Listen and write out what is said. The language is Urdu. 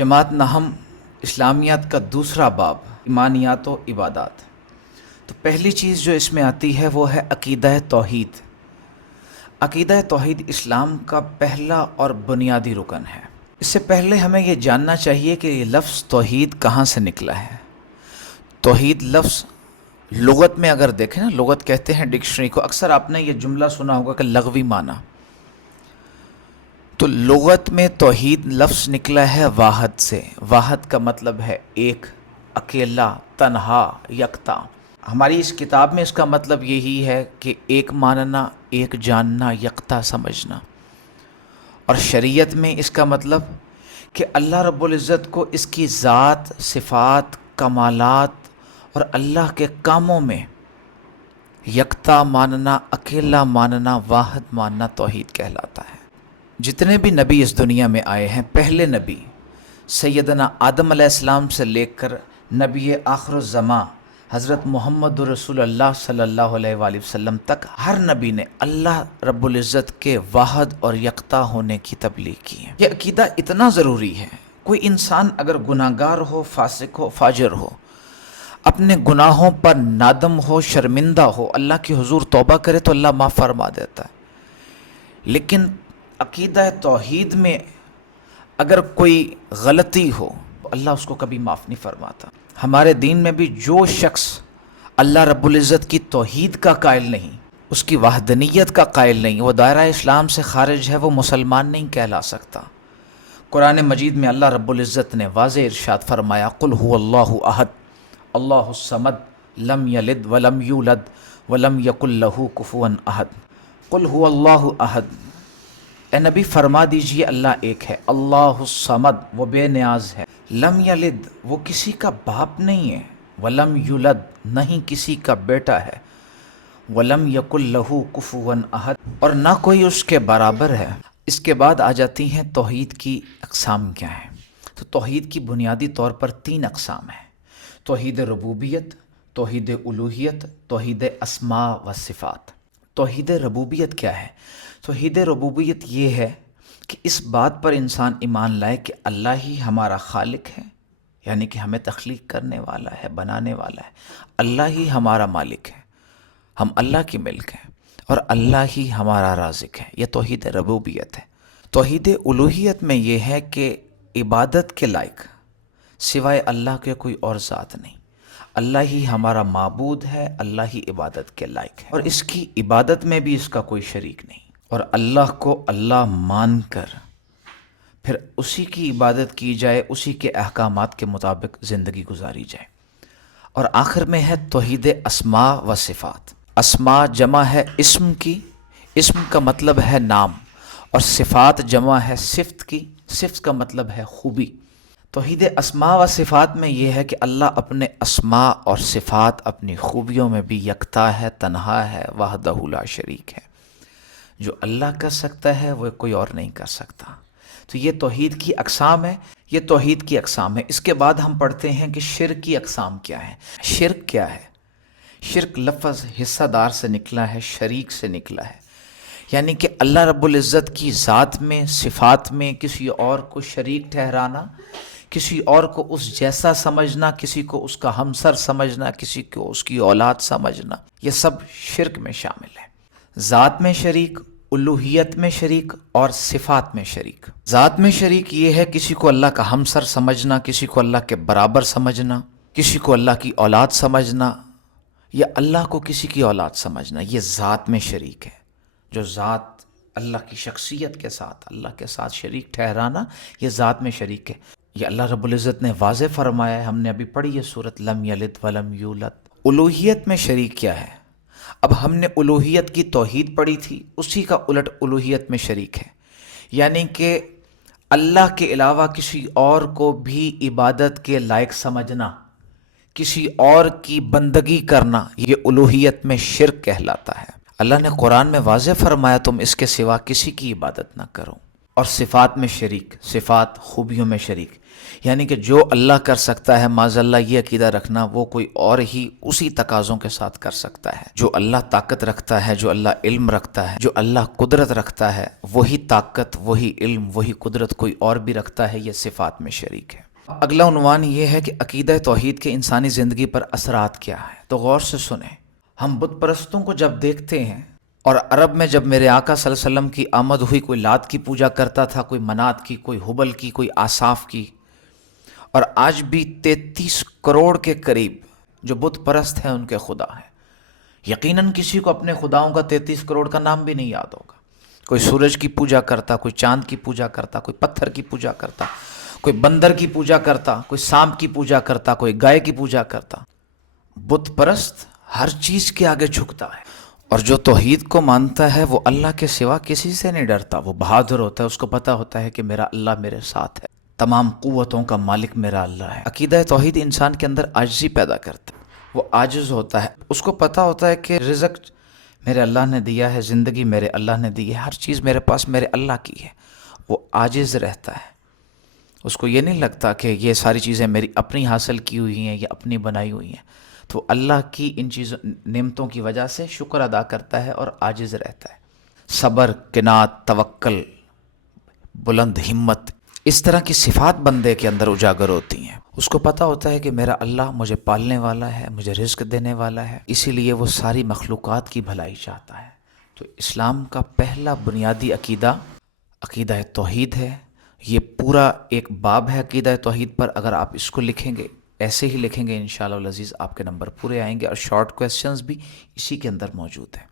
جماعت نہم اسلامیات کا دوسرا باب ایمانیات و عبادات۔ تو پہلی چیز جو اس میں آتی ہے وہ ہے عقیدہ توحید۔ عقیدہ توحید اسلام کا پہلا اور بنیادی رکن ہے۔ اس سے پہلے ہمیں یہ جاننا چاہیے کہ یہ لفظ توحید کہاں سے نکلا ہے۔ توحید لفظ لغت میں اگر دیکھیں نا، لغت کہتے ہیں ڈکشنری کو، اکثر آپ نے یہ جملہ سنا ہوگا کہ لغوی معنی، تو لغت میں توحید لفظ نکلا ہے واحد سے۔ واحد کا مطلب ہے ایک، اکیلا، تنہا، یکتا۔ ہماری اس کتاب میں اس کا مطلب یہی ہے کہ ایک ماننا، ایک جاننا، یکتا سمجھنا۔ اور شریعت میں اس کا مطلب کہ اللہ رب العزت کو اس کی ذات، صفات، کمالات اور اللہ کے کاموں میں یکتا ماننا، اکیلا ماننا، واحد ماننا توحید کہلاتا ہے۔ جتنے بھی نبی اس دنیا میں آئے ہیں، پہلے نبی سیدنا آدم علیہ السلام سے لے کر نبی آخر الزماں حضرت محمد رسول اللہ صلی اللہ علیہ وآلہ وسلم تک، ہر نبی نے اللہ رب العزت کے واحد اور یکتا ہونے کی تبلیغ کی ہے۔ یہ عقیدہ اتنا ضروری ہے، کوئی انسان اگر گناہ گار ہو، فاسق ہو، فاجر ہو، اپنے گناہوں پر نادم ہو، شرمندہ ہو، اللہ کے حضور توبہ کرے تو اللہ معاف فرما دیتا ہے۔ لیکن عقیدہ توحید میں اگر کوئی غلطی ہو تو اللہ اس کو کبھی معاف نہیں فرماتا۔ ہمارے دین میں بھی جو شخص اللہ رب العزت کی توحید کا قائل نہیں، اس کی وحدانیت کا قائل نہیں، وہ دائرہ اسلام سے خارج ہے، وہ مسلمان نہیں کہلا سکتا۔ قرآن مجید میں اللہ رب العزت نے واضح ارشاد فرمایا، قل هو اللہ احد اللہ الصمد لم یلد ولم یولد ولم یکن لہ کفوا احد۔ قل هو اللہ احد، اے نبی فرما دیجئے اللہ ایک ہے، اللہ الصمد، وہ بے نیاز ہے، لم یلد، وہ کسی کا باپ نہیں ہے، ولم یولد، نہیں کسی کا بیٹا ہے، ولم یکن لہ کفوا احد، اور نہ کوئی اس کے برابر ہے۔ اس کے بعد آ جاتی ہیں توحید کی اقسام کیا ہیں۔ تو توحید کی بنیادی طور پر 3 اقسام ہیں: توحید ربوبیت، توحید الوہیت، توحید اسماء و صفات۔ توحید ربوبیت کیا ہے؟ توحید ربوبیت یہ ہے کہ اس بات پر انسان ایمان لائے کہ اللہ ہی ہمارا خالق ہے، یعنی کہ ہمیں تخلیق کرنے والا ہے، بنانے والا ہے، اللہ ہی ہمارا مالک ہے، ہم اللہ کی ملک ہیں، اور اللہ ہی ہمارا رازق ہے۔ یہ توحید ربوبیت ہے۔ توحید الوہیت میں یہ ہے کہ عبادت کے لائق سوائے اللہ کے کوئی اور ذات نہیں، اللہ ہی ہمارا معبود ہے، اللہ ہی عبادت کے لائق ہے، اور اس کی عبادت میں بھی اس کا کوئی شریک نہیں، اور اللہ کو اللہ مان کر پھر اسی کی عبادت کی جائے، اسی کے احکامات کے مطابق زندگی گزاری جائے۔ اور آخر میں ہے توحید اسماء و صفات۔ اسماء جمع ہے اسم کی، اسم کا مطلب ہے نام، اور صفات جمع ہے صفت کی، صفت کا مطلب ہے خوبی۔ توحید اسماء و صفات میں یہ ہے کہ اللہ اپنے اسماء اور صفات، اپنی خوبیوں میں بھی یکتا ہے، تنہا ہے، وحدہ لا شریک ہے۔ جو اللہ کر سکتا ہے وہ کوئی اور نہیں کر سکتا۔ تو یہ توحید کی اقسام ہے، یہ توحید کی اقسام ہے۔ اس کے بعد ہم پڑھتے ہیں کہ شرک کی اقسام کیا ہے۔ شرک کیا ہے؟ شرک لفظ حصہ دار سے نکلا ہے، شریک سے نکلا ہے، یعنی کہ اللہ رب العزت کی ذات میں، صفات میں کسی اور کو شریک ٹھہرانا، کسی اور کو اس جیسا سمجھنا، کسی کو اس کا ہمسر سمجھنا، کسی کو اس کی اولاد سمجھنا، یہ سب شرک میں شامل ہے۔ ذات میں شریک، الوہیت میں شریک، اور صفات میں شریک۔ ذات میں شریک یہ ہے کسی کو اللہ کا ہمسر سمجھنا، کسی کو اللہ کے برابر سمجھنا، کسی کو اللہ کی اولاد سمجھنا، یا اللہ کو کسی کی اولاد سمجھنا، یہ ذات میں شریک ہے۔ جو ذات اللہ کی شخصیت کے ساتھ، اللہ کے ساتھ شریک ٹھہرانا، یہ ذات میں شریک ہے۔ یہ اللہ رب العزت نے واضح فرمایا ہے، ہم نے ابھی پڑھی ہے سورۃ لم یلد ولم یولد۔ الوہیت میں شریک کیا ہے؟ اب ہم نے الوہیت کی توحید پڑھی تھی، اسی کا الٹ الوہیت میں شریک ہے، یعنی کہ اللہ کے علاوہ کسی اور کو بھی عبادت کے لائق سمجھنا، کسی اور کی بندگی کرنا، یہ الوہیت میں شرک کہلاتا ہے۔ اللہ نے قرآن میں واضح فرمایا تم اس کے سوا کسی کی عبادت نہ کرو۔ اور صفات میں شریک، صفات خوبیوں میں شریک، یعنی کہ جو اللہ کر سکتا ہے معاذ اللہ یہ عقیدہ رکھنا وہ کوئی اور ہی اسی تقاضوں کے ساتھ کر سکتا ہے۔ جو اللہ طاقت رکھتا ہے، جو اللہ علم رکھتا ہے، جو اللہ قدرت رکھتا ہے، وہی طاقت، وہی علم، وہی قدرت کوئی اور بھی رکھتا ہے، یہ صفات میں شریک ہے۔ اگلا عنوان یہ ہے کہ عقیدہ توحید کے انسانی زندگی پر اثرات کیا ہے۔ تو غور سے سنیں، ہم بت پرستوں کو جب دیکھتے ہیں، اور عرب میں جب میرے آقا صلی اللہ علیہ وسلم کی آمد ہوئی، کوئی لات کی پوجا کرتا تھا، کوئی منات کی، کوئی حبل کی، کوئی آصاف کی، اور آج بھی 33 کروڑ کے قریب جو بت پرست ہیں ان کے خدا ہیں۔ یقیناً کسی کو اپنے خداؤں کا 33 کروڑ کا نام بھی نہیں یاد ہوگا۔ کوئی سورج کی پوجا کرتا، کوئی چاند کی پوجا کرتا، کوئی پتھر کی پوجا کرتا، کوئی بندر کی پوجا کرتا، کوئی سانپ کی پوجا کرتا، کوئی گائے کی پوجا کرتا۔ بت پرست ہر چیز کے آگے جھکتا ہے، اور جو توحید کو مانتا ہے وہ اللہ کے سوا کسی سے نہیں ڈرتا، وہ بہادر ہوتا ہے، اس کو پتہ ہوتا ہے کہ میرا اللہ میرے ساتھ ہے، تمام قوتوں کا مالک میرا اللہ ہے۔ عقیدہ توحید انسان کے اندر عاجزی پیدا کرتا ہے، وہ عاجز ہوتا ہے، اس کو پتہ ہوتا ہے کہ رزق میرے اللہ نے دیا ہے، زندگی میرے اللہ نے دی ہے، ہر چیز میرے پاس میرے اللہ کی ہے۔ وہ عاجز رہتا ہے، اس کو یہ نہیں لگتا کہ یہ ساری چیزیں میری اپنی حاصل کی ہوئی ہیں یا اپنی بنائی ہوئی ہیں۔ تو اللہ کی ان چیزوں نعمتوں کی وجہ سے شکر ادا کرتا ہے اور عاجز رہتا ہے۔ صبر، قناعت، توکل، بلند ہمت، اس طرح کی صفات بندے کے اندر اجاگر ہوتی ہیں۔ اس کو پتہ ہوتا ہے کہ میرا اللہ مجھے پالنے والا ہے، مجھے رزق دینے والا ہے، اسی لیے وہ ساری مخلوقات کی بھلائی چاہتا ہے۔ تو اسلام کا پہلا بنیادی عقیدہ عقیدہ توحید ہے۔ یہ پورا ایک باب ہے عقیدہ توحید پر، اگر آپ اس کو لکھیں گے، ایسے ہی لکھیں گے، انشاءاللہ العزیز آپ کے نمبر پورے آئیں گے، اور شارٹ کویسچنز بھی اسی کے اندر موجود ہیں۔